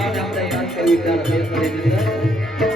आज आपल्या याद कविता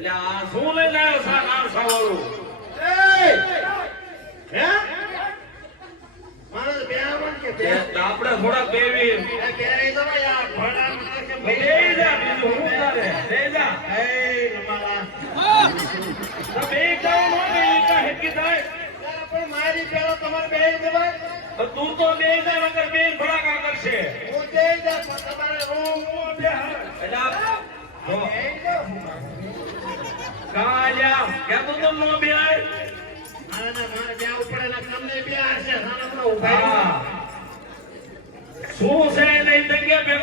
એટલે આ શું લઈને આવ્યો સા નામ સાવાળું તે આપણે થોડાક બેવી બેહી જા બીજું શું તારે જા. તો બે નો બેહી જા હેકી થાય તો તું તો બેહી જા નકર બેન ભડાકા કરશે. એટલે આ- જો. કાલ્યા કહેતો તો નો શું છે નહીં સોનું કે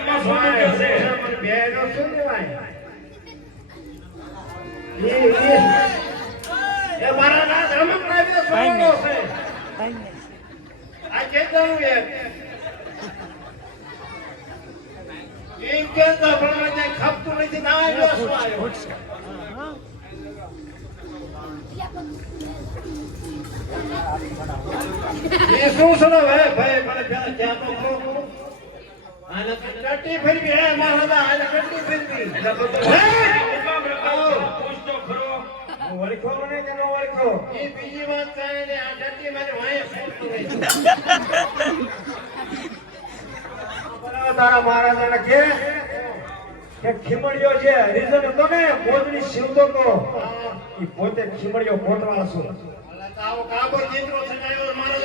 છે? મારા બે સોનો છે. આ ચેતનું એક એમ કેતા પણ મને ખપતું નથી ના આવ્યો શું આવ્યો? એ શું ને ભાઈ, મને ત્યાં તો ખરો. આને તો ટટ્ટી ફેરવી, હે, મારા આને ટટ્ટી ફેરવી? પૂછ તો ખરો હું મને કે કે કે ખીમડિયો છે રીઝન તમે મોજડી શિવતો તો. એ પોતે ખીમડિયો કોટવાળ છો. આવો કાબર ચિત્રો સજાયો મહારાજ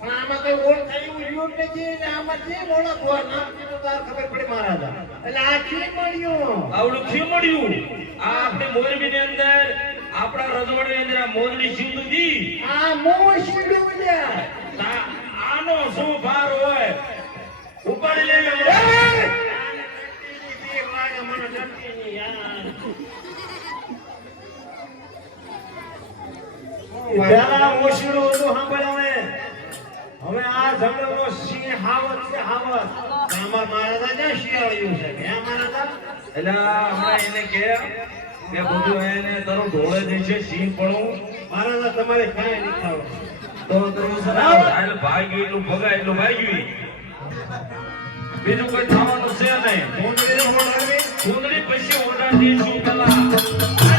પણ આમાં કઈ ઓળખાય એવું રહ્યું નથી ને આમાં જે ઓળખવા? નામ કીધું તાર ખબર પડી મહારાજા એટલે આ ખીમડિયો આવડું ખીમડ્યું આ આપણે મોરબી ની અંદર આપણા રજવાડી ની અંદર આ મોરડી શિવતું આ મોશડ્યું લ્યા આનો શું ભાર હોય? પેલા મોશડું હતું એટલે હમણાં એને કે કે બધું એને તારું ઢોળે છે, સિંહ પણ મહારાજા તમારે કાંઈ નહીં ખાવ તો તમે ભાગ્યું એટલું ભગાય, એટલું ભાગ્યું બીજું કોઈ થવાનું છે નહીં ચૂંટણી પછી ઓરડાથી શું પેલા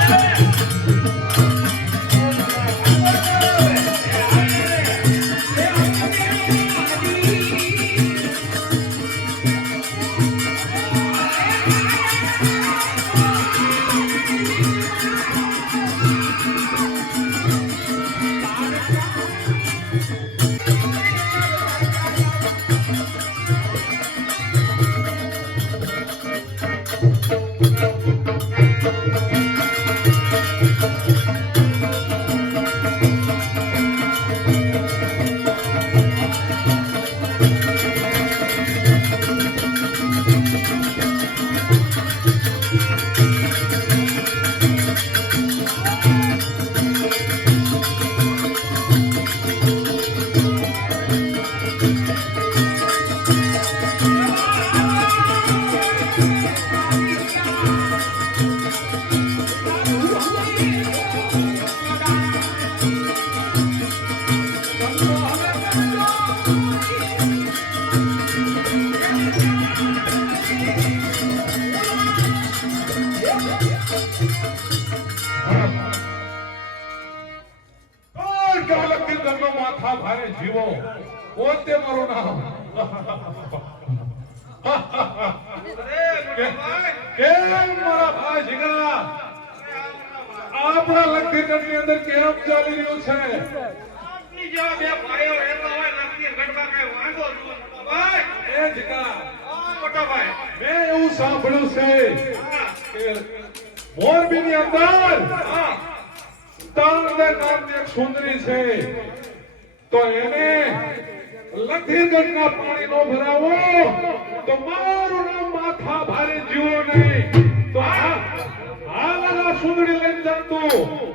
પોતે મારું નામ. કેમ મારા ભાઈ જીગરા આપણા લખીકરની અંદર કેમ ચાલી રહ્યું છે? બે ભાઈઓ રહેતા હોય નક્કી કઈ વાંધો ભાઈ! એ જીગરા આ મોટા ભાઈ. મેં એવું સાંભળ્યું છે કે મોરબીની અંદર હા. નામની એક સુંદરી છે. તો એને લખીગઢના પાણી નો ભરાવો. તો મારું નામ માથા ભારે જીવો નહીં. તો આ હાલના સુંદરી લઈને જાતું